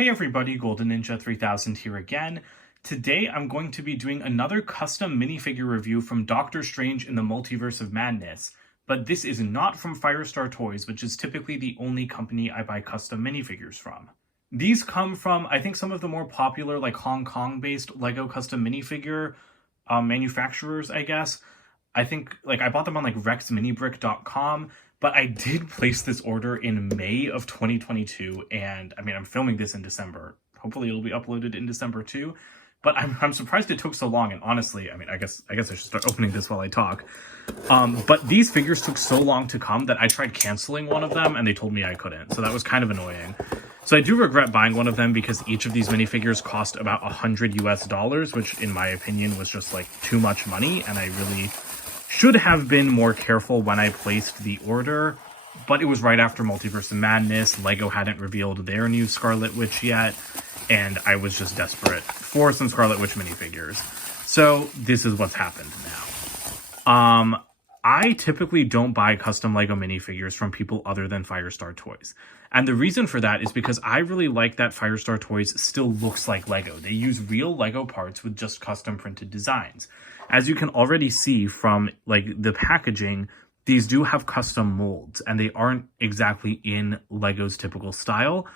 Hey everybody, Golden Ninja 3000 here again. Today I'm going to be doing another custom minifigure review from Doctor Strange in the Multiverse of Madness, but this is not from Firestar Toys, which is typically the only company I buy custom minifigures from. These come from, I think, some of the more popular, like Hong Kong-based LEGO custom minifigure manufacturers, I guess. I think, I bought them on, rexminibrick.com, but I did place this order in May of 2022, and, I'm filming this in December. Hopefully it'll be uploaded in December too, but I'm surprised it took so long, and honestly, I guess I should start opening this while I talk. But these figures took so long to come that I tried canceling one of them, and they told me I couldn't, so that was kind of annoying. So I do regret buying one of them because each of these minifigures cost about $100 US, which in my opinion was just too much money, and I really should have been more careful when I placed the order, but it was right after Multiverse of Madness. LEGO hadn't revealed their new Scarlet Witch yet, and I was just desperate for some Scarlet Witch minifigures. So this is what's happened now. I typically don't buy custom LEGO minifigures from people other than Firestar Toys. And the reason for that is because I really like that Firestar Toys still looks like LEGO. They use real LEGO parts with just custom printed designs. As you can already see from the packaging, these do have custom molds and they aren't exactly in LEGO's typical style,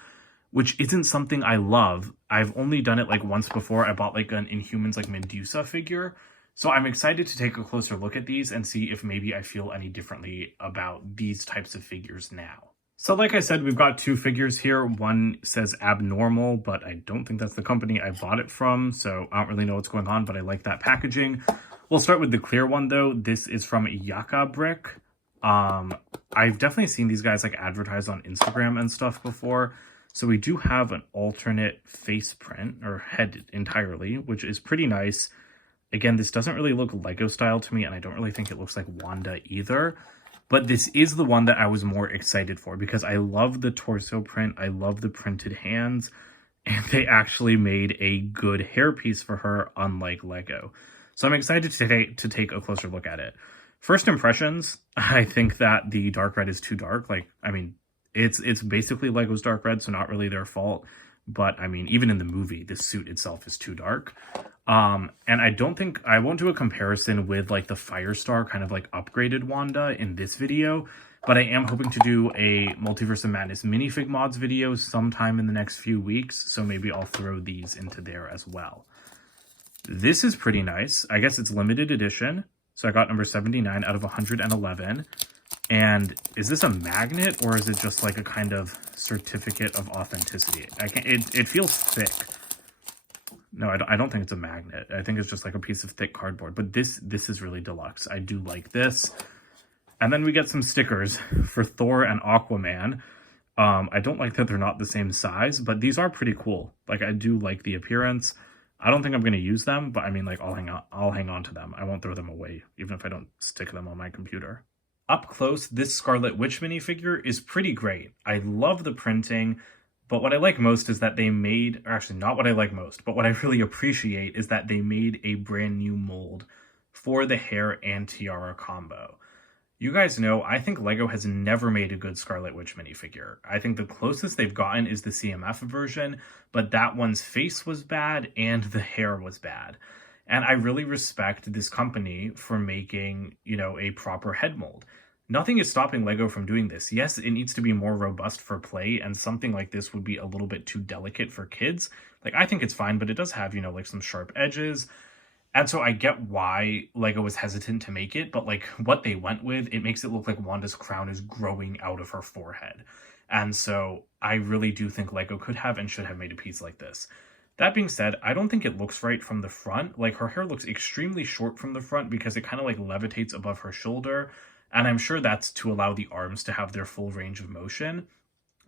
which isn't something I love. I've only done it once before. I bought an Inhumans Medusa figure. So I'm excited to take a closer look at these and see if maybe I feel any differently about these types of figures now. So like I said, we've got two figures here. One says Abnormal, but I don't think that's the company I bought it from, so I don't really know what's going on, but I like that packaging. We'll start with the clear one, though. This is from Jaka Brick. I've definitely seen these guys advertised on Instagram and stuff before. So we do have an alternate face print, or head entirely, which is pretty nice. Again, this doesn't really look LEGO style to me, and I don't really think it looks like Wanda either. But this is the one that I was more excited for because I love the torso print. I love the printed hands. And they actually made a good hairpiece for her, unlike LEGO. So I'm excited to take a closer look at it. First impressions, I think that the dark red is too dark. It's basically LEGO's dark red, so not really their fault. But, even in the movie, the suit itself is too dark. And I won't do a comparison with the Firestar kind of upgraded Wanda in this video, but I am hoping to do a Multiverse of Madness minifig mods video sometime in the next few weeks, so maybe I'll throw these into there as well. This is pretty nice. I guess it's limited edition, so I got number 79 out of 111. And is this a magnet, or is it just a kind of certificate of authenticity? It feels thick. No, I don't think it's a magnet. I think it's just a piece of thick cardboard. But this is really deluxe. I do like this. And then we get some stickers for Thor and Aquaman. I don't like that they're not the same size, but these are pretty cool. I do like the appearance. I don't think I'm going to use them, but I'll hang on to them. I won't throw them away, even if I don't stick them on my computer. Up close, this Scarlet Witch minifigure is pretty great. I love the printing, but what I like most is that they made, or actually not what I like most, but what I really appreciate is that they made a brand new mold for the hair and tiara combo. You guys know, I think LEGO has never made a good Scarlet Witch minifigure. I think the closest they've gotten is the CMF version, but that one's face was bad and the hair was bad. And I really respect this company for making, a proper head mold. Nothing is stopping LEGO from doing this. Yes, it needs to be more robust for play, and something like this would be a little bit too delicate for kids. I think it's fine, but it does have, some sharp edges. And so I get why LEGO was hesitant to make it, but what they went with, it makes it look like Wanda's crown is growing out of her forehead. And so I really do think LEGO could have and should have made a piece like this. That being said, I don't think it looks right from the front. Her hair looks extremely short from the front because it kind of levitates above her shoulder. And I'm sure that's to allow the arms to have their full range of motion.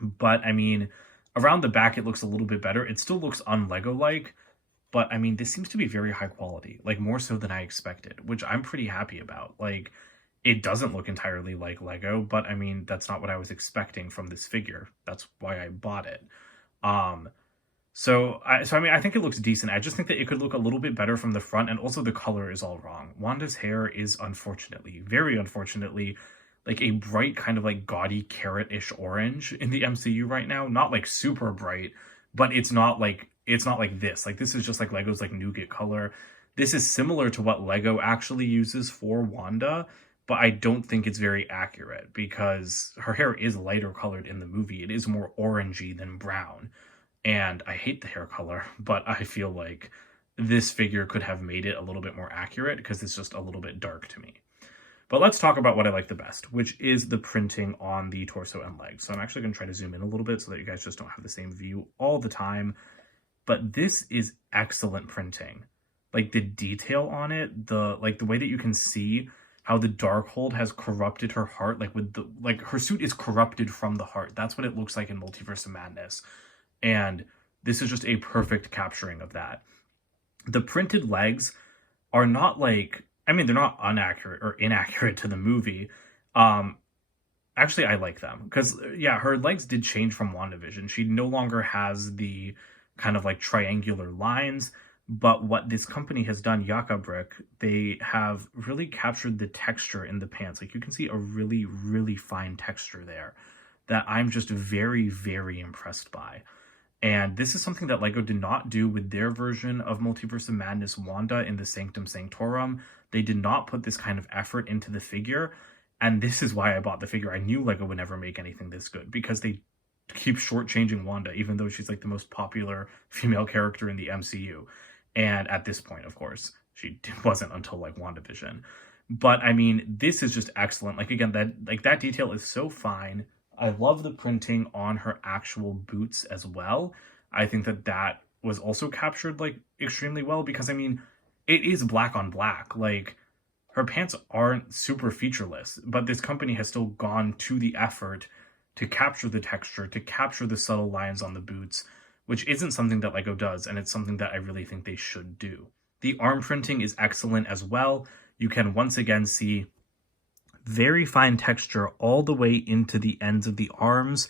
But around the back, it looks a little bit better. It still looks un-LEGO-like. But this seems to be very high quality, more so than I expected, which I'm pretty happy about. It doesn't look entirely like LEGO, but that's not what I was expecting from this figure. That's why I bought it. So I think it looks decent. I just think that it could look a little bit better from the front, and also the color is all wrong. Wanda's hair is unfortunately, very unfortunately, a bright kind of gaudy carrot-ish orange in the MCU right now. Not super bright, but it's not like this. Like, this is just like Lego's like nougat color. This is similar to what Lego actually uses for Wanda, but I don't think it's very accurate because her hair is lighter colored in the movie. It is more orangey than brown. And I hate the hair color, but I feel like this figure could have made it a little bit more accurate because it's just a little bit dark to me. But let's talk about what I like the best, which is the printing on the torso and legs. So I'm actually going to try to zoom in a little bit so that you guys just don't have the same view all the time. But this is excellent printing. Like, the detail on it, the way that you can see how the Darkhold has corrupted her heart, like her suit is corrupted from the heart. That's what it looks like in Multiverse of Madness. And this is just a perfect capturing of that. The printed legs are not like, I mean, they're not inaccurate to the movie. Actually, I like them because, yeah, her legs did change from WandaVision. She no longer has the kind of like triangular lines. But what this company has done, Jaka Brick, they have really captured the texture in the pants. Like, you can see a really, really fine texture there that I'm just very, very impressed by. And this is something that LEGO did not do with their version of Multiverse of Madness Wanda in the Sanctum Sanctorum. They did not put this kind of effort into the figure. And this is why I bought the figure. I knew LEGO would never make anything this good because they keep shortchanging Wanda, even though she's like the most popular female character in the MCU. And at this point, of course, she wasn't until like WandaVision. But I mean, this is just excellent. Like, again, that detail is so fine. I love the printing on her actual boots as well. I think that was also captured like extremely well because, I mean, it is black on black. Like, her pants aren't super featureless, but this company has still gone to the effort to capture the texture, to capture the subtle lines on the boots, which isn't something that LEGO does, and it's something that I really think they should do. The arm printing is excellent as well. You can once again see very fine texture all the way into the ends of the arms,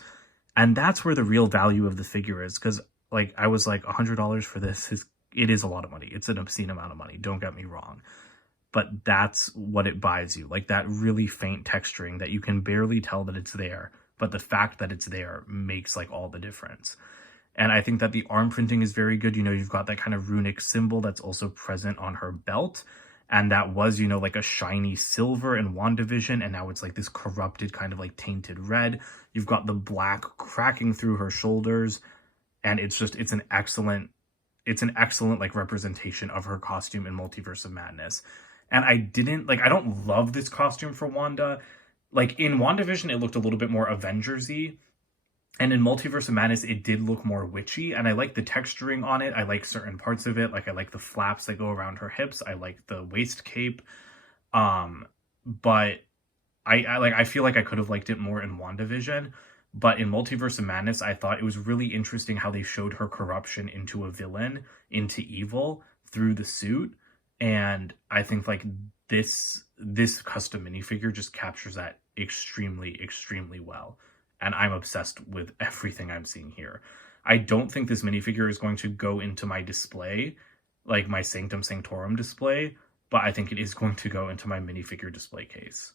and that's where the real value of the figure is, because like I was like, $100 for this it is a lot of money. It's an obscene amount of money, don't get me wrong. But that's what it buys you, like that really faint texturing that you can barely tell that it's there, but the fact that it's there makes like all the difference. And I think that the arm printing is very good. You know, you've got that kind of runic symbol that's also present on her belt. And that was, you know, like a shiny silver in WandaVision. And now it's like this corrupted kind of like tainted red. You've got the black cracking through her shoulders. And it's an excellent like representation of her costume in Multiverse of Madness. And I don't love this costume for Wanda. Like, in WandaVision, it looked a little bit more Avengers-y. And in Multiverse of Madness, it did look more witchy, and I like the texturing on it. I like certain parts of it. Like, I like the flaps that go around her hips. I like the waist cape. But I feel like I could have liked it more in WandaVision. But in Multiverse of Madness, I thought it was really interesting how they showed her corruption into a villain, into evil, through the suit. And I think, like, this custom minifigure just captures that extremely, extremely well. And I'm obsessed with everything I'm seeing here. I don't think this minifigure is going to go into my display, like my Sanctum Sanctorum display, but I think it is going to go into my minifigure display case.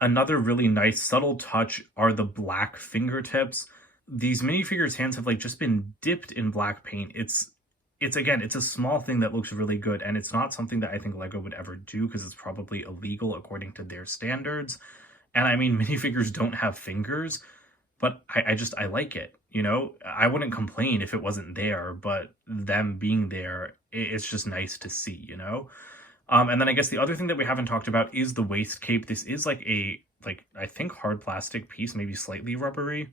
Another really nice subtle touch are the black fingertips. These minifigures' hands have like just been dipped in black paint. It's a small thing that looks really good, and it's not something that I think LEGO would ever do because it's probably illegal according to their standards. And I mean, minifigures don't have fingers, but I like it, you know? I wouldn't complain if it wasn't there, but them being there, it's just nice to see, you know? And then I guess the other thing that we haven't talked about is the waist cape. This is like I think hard plastic piece, maybe slightly rubbery.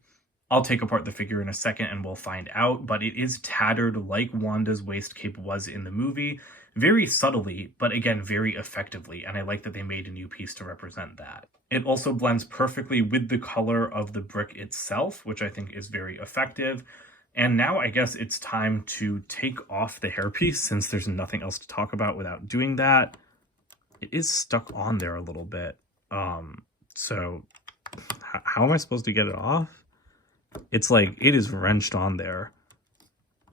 I'll take apart the figure in a second and we'll find out, but it is tattered like Wanda's waist cape was in the movie. Very subtly, but again, very effectively, and I like that they made a new piece to represent that. It also blends perfectly with the color of the brick itself, which I think is very effective. And now I guess it's time to take off the hairpiece since there's nothing else to talk about without doing that. It is stuck on there a little bit. So how am I supposed to get it off? It's like, it is wrenched on there.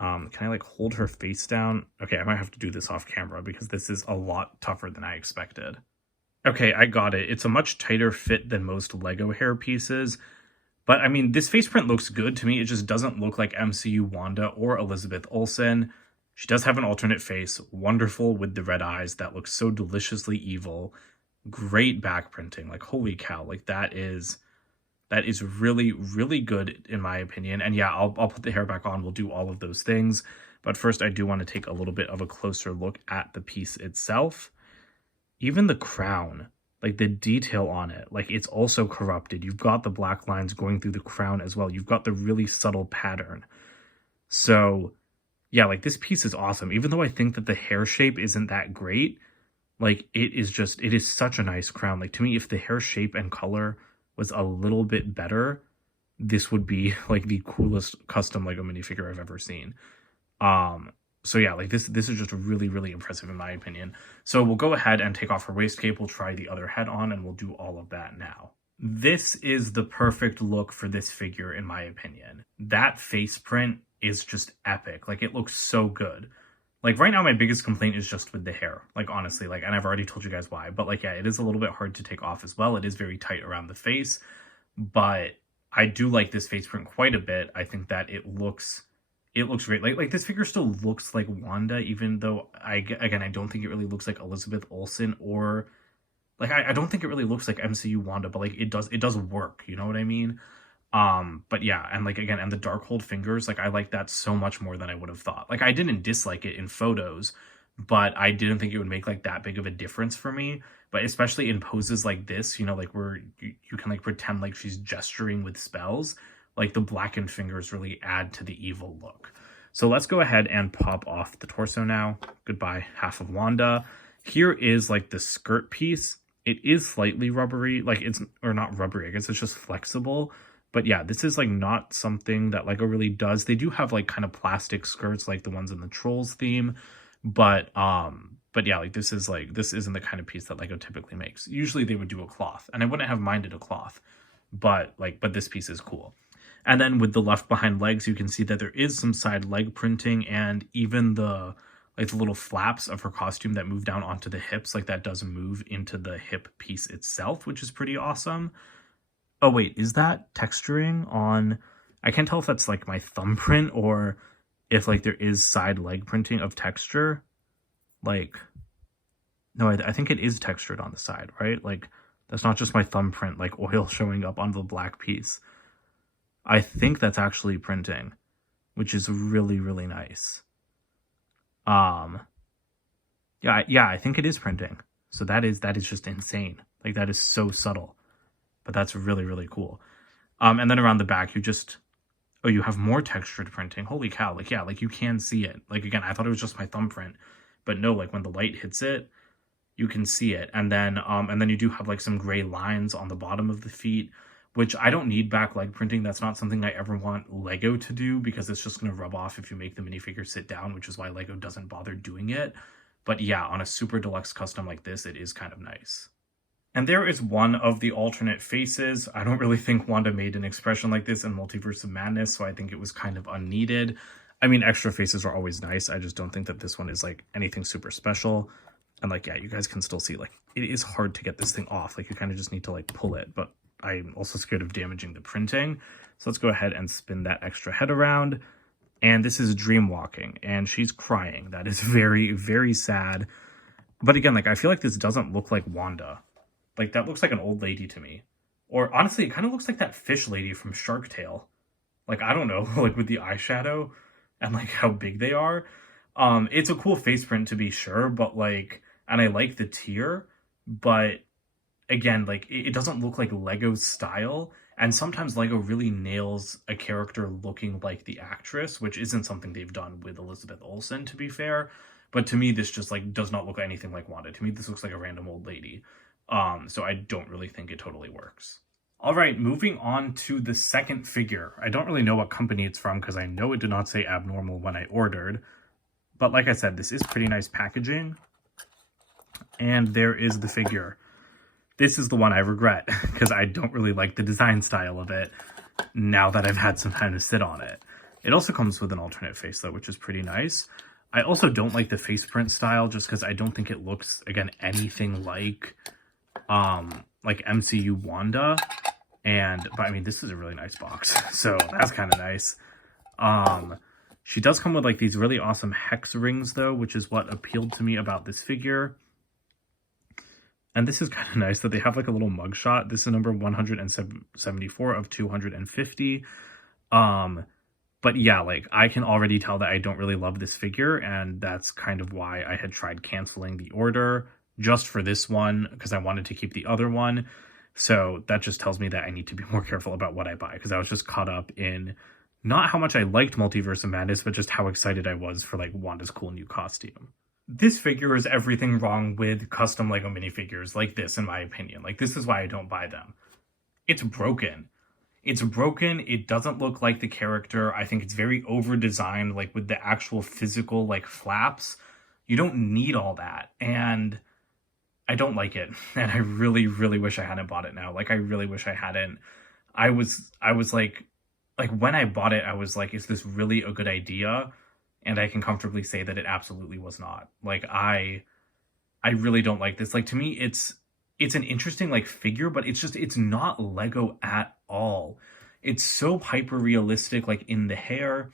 Can I like hold her face down? Okay, I might have to do this off camera because this is a lot tougher than I expected. Okay, I got it. It's a much tighter fit than most LEGO hair pieces, But I mean, this face print looks good to me. It just doesn't look like MCU Wanda or Elizabeth Olsen. She does have an alternate face, wonderful with the red eyes that looks so deliciously evil. Great back printing, like holy cow, like that is really, really good in my opinion. And yeah, I'll put the hair back on. We'll do all of those things. But first, I do want to take a little bit of a closer look at the piece itself. Even the crown, like the detail on it, like it's also corrupted. You've got the black lines going through the crown as well. You've got the really subtle pattern. So yeah, like this piece is awesome. Even though I think that the hair shape isn't that great, like it is such a nice crown. Like to me, if the hair shape and color was a little bit better, this would be like the coolest custom LEGO minifigure I've ever seen. So yeah, like this is just really, really impressive in my opinion. So we'll go ahead and take off her waist cape. We'll try the other head on and we'll do all of that now. This is the perfect look for this figure in my opinion. That face print is just epic. Like it looks so good. Like right now my biggest complaint is just with the hair. Like honestly, like, and I've already told you guys why, but like, yeah, it is a little bit hard to take off as well. It is very tight around the face, but I do like this face print quite a bit. I think that it looks great. Like this figure still looks like Wanda, even though I don't think it really looks like Elizabeth Olsen, or like I don't think it really looks like MCU Wanda, but like it does work, you know what I mean? But yeah, and like again, and the Darkhold fingers, like I like that so much more than I would have thought. Like I didn't dislike it in photos, but I didn't think it would make like that big of a difference for me. But especially in poses like this, you know, like where you can like pretend like she's gesturing with spells, like the blackened fingers really add to the evil look. So let's go ahead and pop off the torso now. Goodbye, half of Wanda. Here is like the skirt piece. It is slightly rubbery, like it's, or not rubbery, I guess it's just flexible. But yeah, this is like not something that LEGO really does. They do have like kind of plastic skirts like the ones in the Trolls theme, but yeah, like this isn't the kind of piece that LEGO typically makes. Usually they would do a cloth, and I wouldn't have minded a cloth, but this piece is cool. And then with the left behind legs, you can see that there is some side leg printing, and even the like the little flaps of her costume that move down onto the hips, like that does move into the hip piece itself, which is pretty awesome. Oh wait, is that texturing on, I can't tell if that's like my thumbprint or if like there is side leg printing of texture. Like, no, I think it is textured on the side, right? Like that's not just my thumbprint, like oil showing up on the black piece. I think that's actually printing, which is really, really nice. Yeah, I think it is printing. So that is just insane. Like that is so subtle. But that's really, really cool. And then around the back, you have more textured printing. Holy cow. Like, yeah, like you can see it. Like, again, I thought it was just my thumbprint, but no, like when the light hits it, you can see it. And then you do have like some gray lines on the bottom of the feet, which I don't need back leg printing. That's not something I ever want LEGO to do because it's just going to rub off if you make the minifigure sit down, which is why LEGO doesn't bother doing it. But yeah, on a super deluxe custom like this, it is kind of nice. And there is one of the alternate faces. I don't really think Wanda made an expression like this in Multiverse of Madness, so I think it was kind of unneeded. I mean, extra faces are always nice. I just don't think that this one is like anything super special. And like, yeah, you guys can still see, like, it is hard to get this thing off. Like, you kind of just need to like pull it, but I'm also scared of damaging the printing. So let's go ahead and spin that extra head around. And this is Dream Walking, and she's crying. That is very, very sad. But again, like, I feel like this doesn't look like Wanda. Like, that looks like an old lady to me. Or, honestly, it kind of looks like that fish lady from Shark Tale. Like, I don't know, like, with the eyeshadow and, like, how big they are. It's a cool face print, to be sure, but, like, and I like the tear, but, again, like, it doesn't look like LEGO's style, and sometimes LEGO really nails a character looking like the actress, which isn't something they've done with Elizabeth Olsen, to be fair. But to me, this just, like, does not look anything like Wanda. To me, this looks like a random old lady. So I don't really think it totally works. All right, moving on to the second figure. I don't really know what company it's from because I know it did not say Abnormal when I ordered. But like I said, this is pretty nice packaging. And there is the figure. This is the one I regret because I don't really like the design style of it now that I've had some time to sit on it. It also comes with an alternate face though, which is pretty nice. I also don't like the face print style just because I don't think it looks, again, anything like MCU Wanda. But I mean, this is a really nice box, so that's kind of nice. She does come with like these really awesome hex rings though, which is what appealed to me about this figure. And this is kind of nice that they have like a little mugshot. This is number 174 of 250. But yeah, like I can already tell that I don't really love this figure, and that's kind of why I had tried canceling the order just for this one, because I wanted to keep the other one. So that just tells me that I need to be more careful about what I buy, because I was just caught up in not how much I liked Multiverse of Madness, but just how excited I was for like Wanda's cool new costume. This figure is everything wrong with custom LEGO minifigures like this, in my opinion. Like, this is why I don't buy them. It's broken. It's broken. It doesn't look like the character. I think it's very over-designed, like with the actual physical like flaps. You don't need all that. And I don't like it. And I really, really wish I hadn't bought it now. Like, I really wish I hadn't. I was like when I bought it, I was like, is this really a good idea? And I can comfortably say that it absolutely was not. Like, I really don't like this. Like, to me, it's an interesting like figure, but it's not LEGO at all. It's so hyper realistic, like in the hair.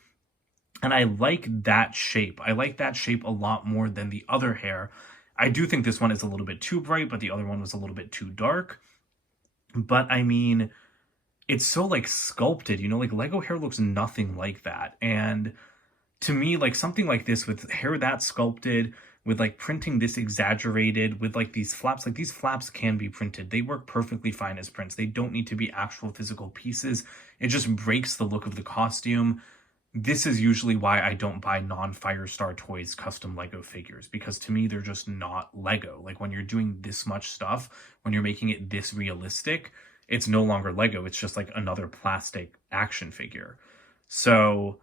And I like that shape. I like that shape a lot more than the other hair. I do think this one is a little bit too bright, but the other one was a little bit too dark. But I mean, it's so like sculpted, you know, like LEGO hair looks nothing like that. And to me, like something like this with hair that sculpted, with like printing this exaggerated, with like these flaps can be printed. They work perfectly fine as prints. They don't need to be actual physical pieces. It just breaks the look of the costume. This is usually why I don't buy non-Firestar Toys custom LEGO figures, because to me, they're just not LEGO. Like, when you're doing this much stuff, when you're making it this realistic, it's no longer LEGO. It's just like another plastic action figure. So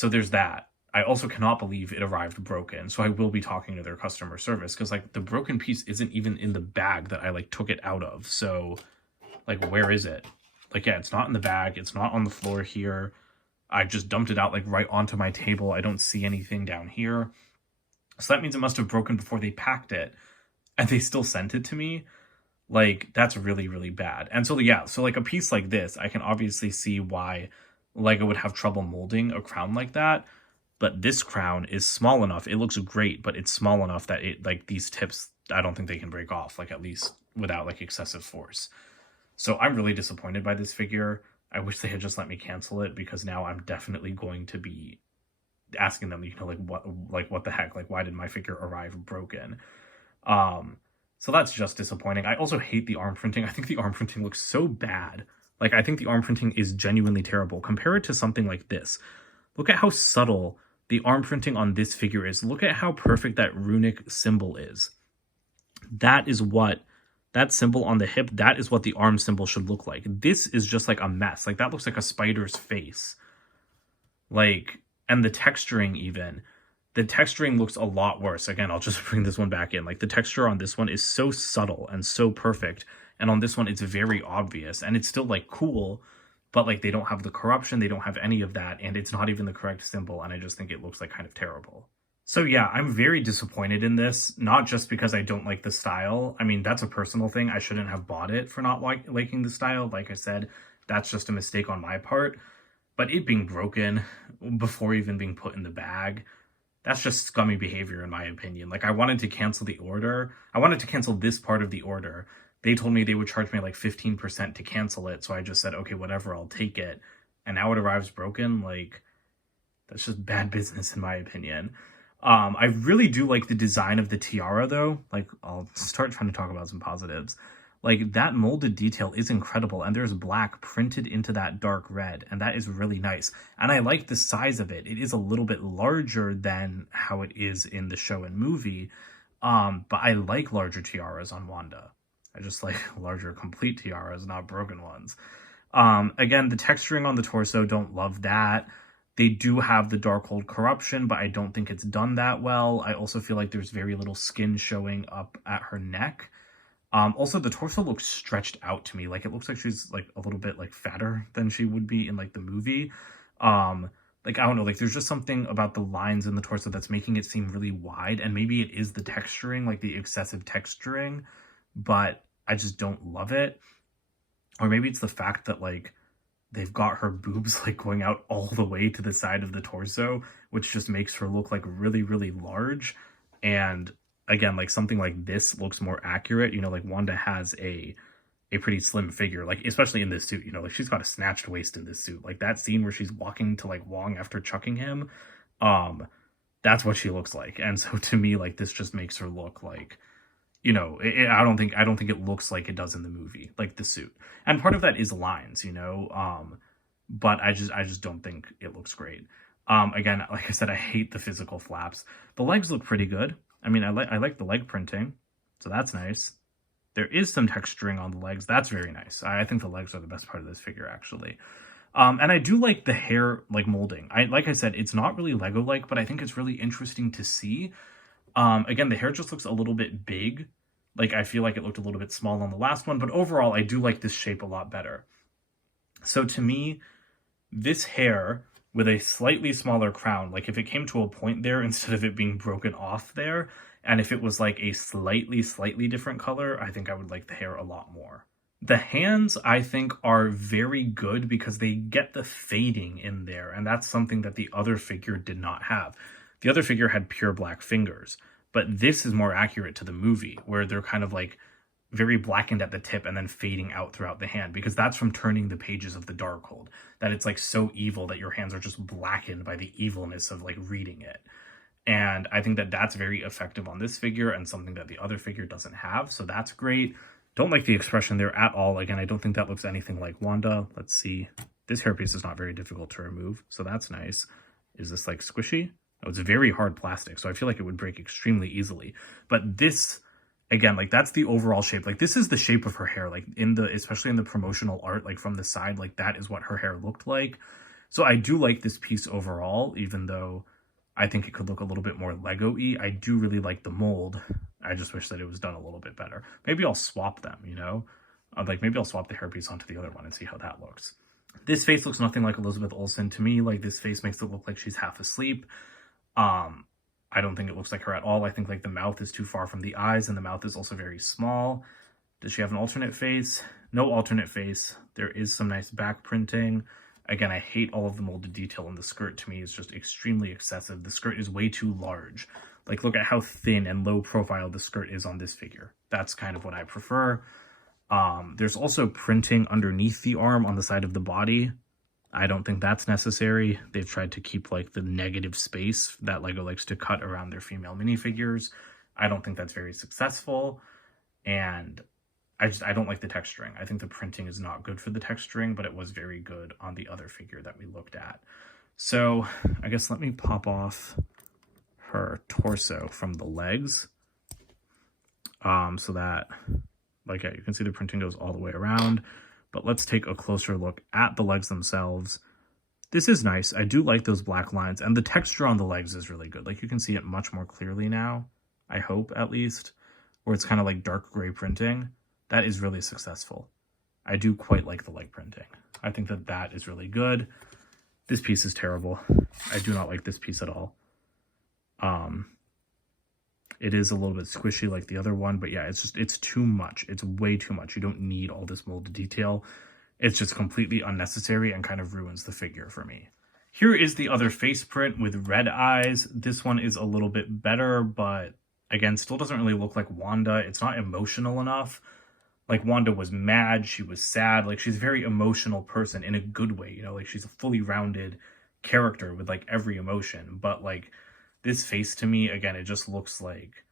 there's that. I also cannot believe it arrived broken. So I will be talking to their customer service, because like the broken piece isn't even in the bag that I like took it out of. So like, where is it? Like, yeah, it's not in the bag. It's not on the floor here. I just dumped it out like right onto my table. I don't see anything down here. So that means it must have broken before they packed it, and they still sent it to me. Like, that's really, really bad. And so, yeah, so like a piece like this, I can obviously see why LEGO would have trouble molding a crown like that. But this crown is small enough. It looks great, but it's small enough that it, like, these tips, I don't think they can break off, like, at least without like excessive force. So I'm really disappointed by this figure. I wish they had just let me cancel it, because now I'm definitely going to be asking them, you know, like what the heck? Like, why did my figure arrive broken? So that's just disappointing. I also hate the arm printing. I think the arm printing looks so bad. Like, I think the arm printing is genuinely terrible. Compare it to something like this. Look at how subtle the arm printing on this figure is. Look at how perfect that runic symbol is. That is what that symbol on the hip, that is what the arm symbol should look like. This is just like a mess. Like, that looks like a spider's face. Like, and the texturing even. The texturing looks a lot worse. Again, I'll just bring this one back in. Like, the texture on this one is so subtle and so perfect. And on this one, it's very obvious. And it's still, like, cool. But, like, they don't have the corruption. They don't have any of that. And it's not even the correct symbol. And I just think it looks, like, kind of terrible. So yeah, I'm very disappointed in this, not just because I don't like the style. I mean, that's a personal thing. I shouldn't have bought it for not liking the style. Like I said, that's just a mistake on my part. But it being broken before even being put in the bag, that's just scummy behavior in my opinion. Like, I wanted to cancel the order. I wanted to cancel this part of the order. They told me they would charge me like 15% to cancel it. So I just said, okay, whatever, I'll take it. And now it arrives broken. Like, that's just bad business in my opinion. I really do like the design of the tiara though. Like, I'll start trying to talk about some positives. Like, that molded detail is incredible, and there's black printed into that dark red, and that is really nice. And I like the size of it. It is a little bit larger than how it is in the show and movie, but I like larger tiaras on Wanda. I just like larger complete tiaras, not broken ones. Again, the texturing on the torso, don't love that. They do have the Darkhold corruption, but I don't think it's done that well. I also feel like there's very little skin showing up at her neck. Also, the torso looks stretched out to me. Like, it looks like she's like a little bit like fatter than she would be in like the movie. Like, I don't know, like there's just something about the lines in the torso that's making it seem really wide. And maybe it is the texturing, like the excessive texturing, but I just don't love it. Or maybe it's the fact that, like, they've got her boobs, like, going out all the way to the side of the torso, which just makes her look, like, really, really large. And again, like, something like this looks more accurate. You know, like, Wanda has a pretty slim figure, like, especially in this suit, you know, like, she's got a snatched waist in this suit. Like, that scene where she's walking to, like, Wong after chucking him, that's what she looks like. And so to me, like, this just makes her look like, you know, I don't think it looks like it does in the movie, like the suit. And part of that is lines, you know, but I just don't think it looks great. Again, like I said, I hate the physical flaps. The legs look pretty good. I mean, I like the leg printing, so that's nice. There is some texturing on the legs. That's very nice. I think the legs are the best part of this figure, actually. And I do like the hair, like, molding. Like I said, it's not really Lego-like, but I think it's really interesting to see. Again, the hair just looks a little bit big. Like, I feel like it looked a little bit small on the last one, but overall, I do like this shape a lot better. So to me, this hair with a slightly smaller crown, like, if it came to a point there instead of it being broken off there, and if it was like a slightly different color, I think I would like the hair a lot more. The hands, I think, are very good because they get the fading in there, and that's something that the other figure did not have. The other figure had pure black fingers, but this is more accurate to the movie, where they're kind of like very blackened at the tip and then fading out throughout the hand, because that's from turning the pages of the Darkhold, that it's like so evil that your hands are just blackened by the evilness of, like, reading it. And I think that that's very effective on this figure and something that the other figure doesn't have. So that's great. Don't like the expression there at all. Again, I don't think that looks anything like Wanda. Let's see. This hairpiece is not very difficult to remove, so that's nice. Is this, like, squishy? Oh, it's very hard plastic, so I feel like it would break extremely easily. But this, again, like, that's the overall shape. Like, this is the shape of her hair, like, especially in the promotional art, like, from the side, like, that is what her hair looked like. So I do like this piece overall, even though I think it could look a little bit more Lego-y. I do really like the mold. I just wish that it was done a little bit better. Maybe I'll swap them, you know? Like, maybe I'll swap the hairpiece onto the other one and see how that looks. This face looks nothing like Elizabeth Olsen to me. Like, this face makes it look like she's half asleep. I don't think it looks like her at all. I think, like, the mouth is too far from the eyes, and the mouth is also very small. Does she have an alternate face? No alternate face. There is some nice back printing. Again, I hate all of the molded detail in the skirt. To me, it's just extremely excessive. The skirt is way too large. Like, look at how thin and low profile the skirt is on this figure. That's kind of what I prefer. There's also printing underneath the arm on the side of the body. I don't think that's necessary. They've tried to keep, like, the negative space that LEGO likes to cut around their female minifigures. I don't think that's very successful. And I don't like the texturing. I think the printing is not good for the texturing, but it was very good on the other figure that we looked at. So I guess let me pop off her torso from the legs, so that, like, yeah, you can see the printing goes all the way around. But let's take a closer look at the legs themselves. This is nice. I do like those black lines, and the texture on the legs is really good. Like, you can see it much more clearly now, I hope, at least, where it's kind of like dark gray printing. That is really successful. I do quite like the leg printing. I think that that is really good. This piece is terrible. I do not like this piece at all. It is a little bit squishy like the other one, but yeah, it's too much. It's way too much. You don't need all this molded detail. It's just completely unnecessary and kind of ruins the figure for me. Here is the other face print with red eyes. This one is a little bit better, but again, still doesn't really look like Wanda. It's not emotional enough. Like, Wanda was mad, she was sad. Like, she's a very emotional person in a good way, you know? Like, she's a fully rounded character with, like, every emotion. But, like, this face to me, again, it just looks like,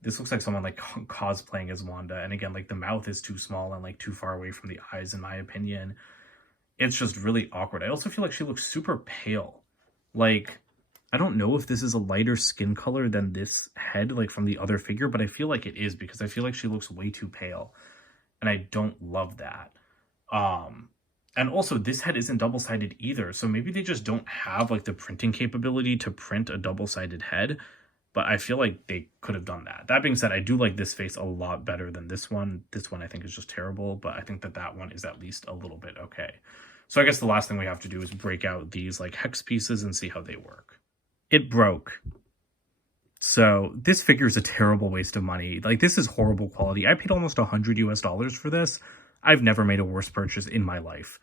this looks like someone, like, cosplaying as Wanda. And again, like, the mouth is too small and, like, too far away from the eyes, in my opinion. It's just really awkward. I also feel like she looks super pale. Like, I don't know if this is a lighter skin color than this head, like, from the other figure, but I feel like it is, because I feel like she looks way too pale. And I don't love that. And also, this head isn't double-sided either, so maybe they just don't have, like, the printing capability to print a double-sided head, but I feel like they could have done that. That being said, I do like this face a lot better than this one. This one I think is just terrible, but I think that that one is at least a little bit okay. So I guess the last thing we have to do is break out these, like, hex pieces and see how they work. It broke. So this figure is a terrible waste of money. Like, this is horrible quality. I paid almost $100 US for this. I've never made a worse purchase in my life.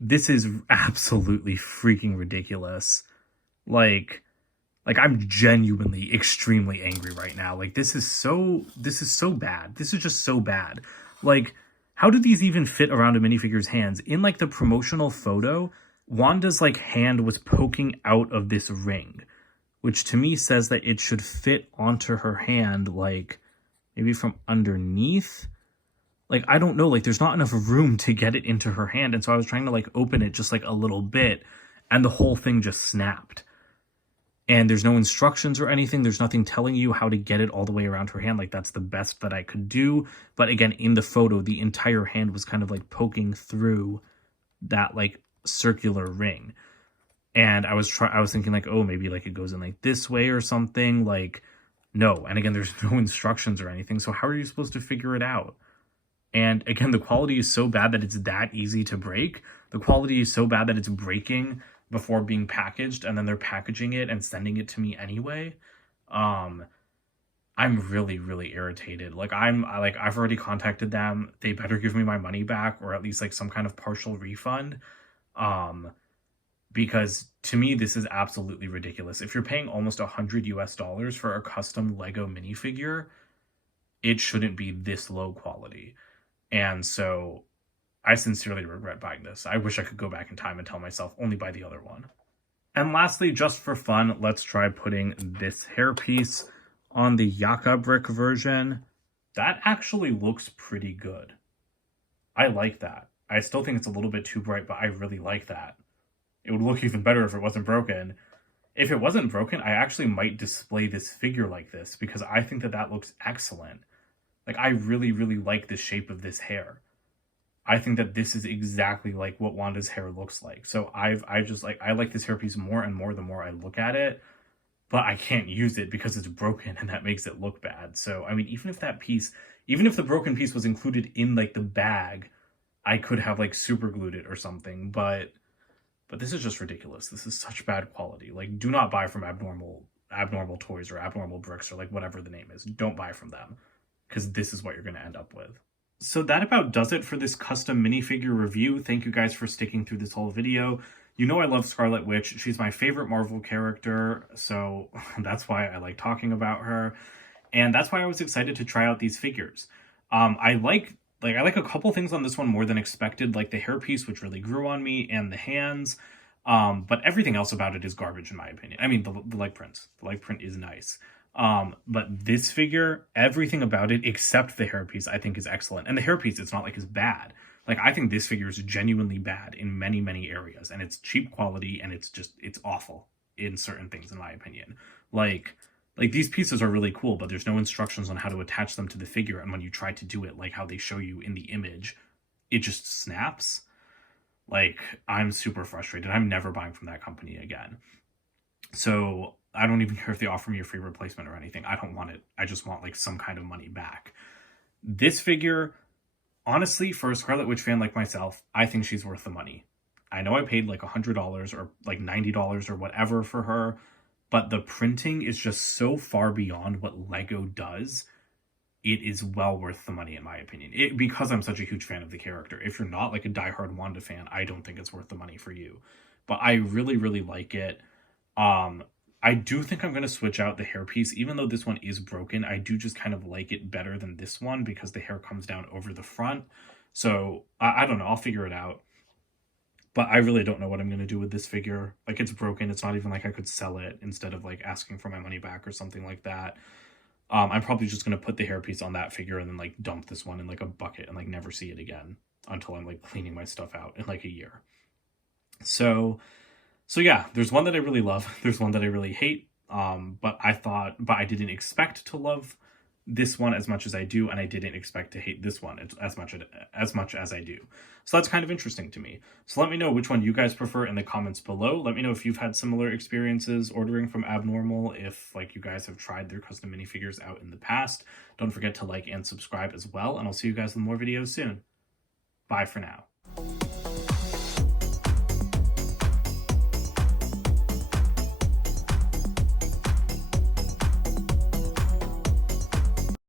This is absolutely freaking ridiculous. Like I'm genuinely extremely angry right now. Like this is so bad. This is just so bad. Like, how do these even fit around a minifigure's hands? In like the promotional photo, Wanda's like hand was poking out of this ring, which to me says that it should fit onto her hand, like maybe from underneath. Like, I don't know, like there's not enough room to get it into her hand. And so I was trying to like open it just like a little bit, and the whole thing just snapped. And there's no instructions or anything. There's nothing telling you how to get it all the way around her hand. Like, that's the best that I could do. But again, in the photo, the entire hand was kind of like poking through that like circular ring. And I was thinking like, oh, maybe like it goes in like this way or something. Like, no. And again, there's no instructions or anything. So how are you supposed to figure it out? And again, the quality is so bad that it's that easy to break. The quality is so bad that it's breaking before being packaged, and then they're packaging it and sending it to me anyway. I'm really, really irritated. Like I've already contacted them. They better give me my money back, or at least like some kind of partial refund. Because to me, this is absolutely ridiculous. If you're paying almost $100 for a custom Lego minifigure, it shouldn't be this low quality. And so I sincerely regret buying this. I wish I could go back in time and tell myself only buy the other one. And lastly, just for fun, let's try putting this hairpiece on the Jaka Brick version. That actually looks pretty good. I like that. I still think it's a little bit too bright, but I really like that. It would look even better if it wasn't broken. If it wasn't broken, I actually might display this figure like this, because I think that that looks excellent. Like, I really, really like the shape of this hair. I think that this is exactly like what Wanda's hair looks like. So I like this hairpiece more and more the more I look at it, but I can't use it because it's broken, and that makes it look bad. So, I mean, even if the broken piece was included in like the bag, I could have like super glued it or something, but this is just ridiculous. This is such bad quality. Like, do not buy from abnormal toys or abnormal bricks or like whatever the name is. Don't buy from them, because this is what you're going to end up with. So that about does it for this custom minifigure review. Thank you guys for sticking through this whole video. You know I love Scarlet Witch. She's my favorite Marvel character, so that's why I like talking about her. And that's why I was excited to try out these figures. I like a couple things on this one more than expected, like the hairpiece, which really grew on me, and the hands. But everything else about it is garbage in my opinion. I mean, the leg print. The leg print is nice. But this figure, everything about it except the hairpiece, I think is excellent. And the hairpiece, it's not like it's bad. Like, I think this figure is genuinely bad in many, many areas, and it's cheap quality, and it's awful in certain things, in my opinion. Like these pieces are really cool, but there's no instructions on how to attach them to the figure. And when you try to do it, like how they show you in the image, it just snaps. Like, I'm super frustrated. I'm never buying from that company again. So I don't even care if they offer me a free replacement or anything. I don't want it. I just want like some kind of money back. This figure, honestly, for a Scarlet Witch fan like myself, I think she's worth the money. I know I paid like $100 or like $90 or whatever for her, but the printing is just so far beyond what LEGO does. It is well worth the money, in my opinion. Because I'm such a huge fan of the character. If you're not like a diehard Wanda fan, I don't think it's worth the money for you. But I really, really like it. I do think I'm going to switch out the hairpiece. Even though this one is broken, I do just kind of like it better than this one because the hair comes down over the front. So, I don't know. I'll figure it out. But I really don't know what I'm going to do with this figure. Like, it's broken. It's not even like I could sell it instead of like asking for my money back or something like that. I'm probably just going to put the hairpiece on that figure and then like dump this one in like a bucket and like never see it again until I'm like cleaning my stuff out in like a year. So yeah, there's one that I really love. There's one that I really hate. But I didn't expect to love this one as much as I do, and I didn't expect to hate this one as much as I do. So that's kind of interesting to me. So let me know which one you guys prefer in the comments below. Let me know if you've had similar experiences ordering from Abnormal, if like you guys have tried their custom minifigures out in the past. Don't forget to like and subscribe as well, and I'll see you guys in more videos soon. Bye for now.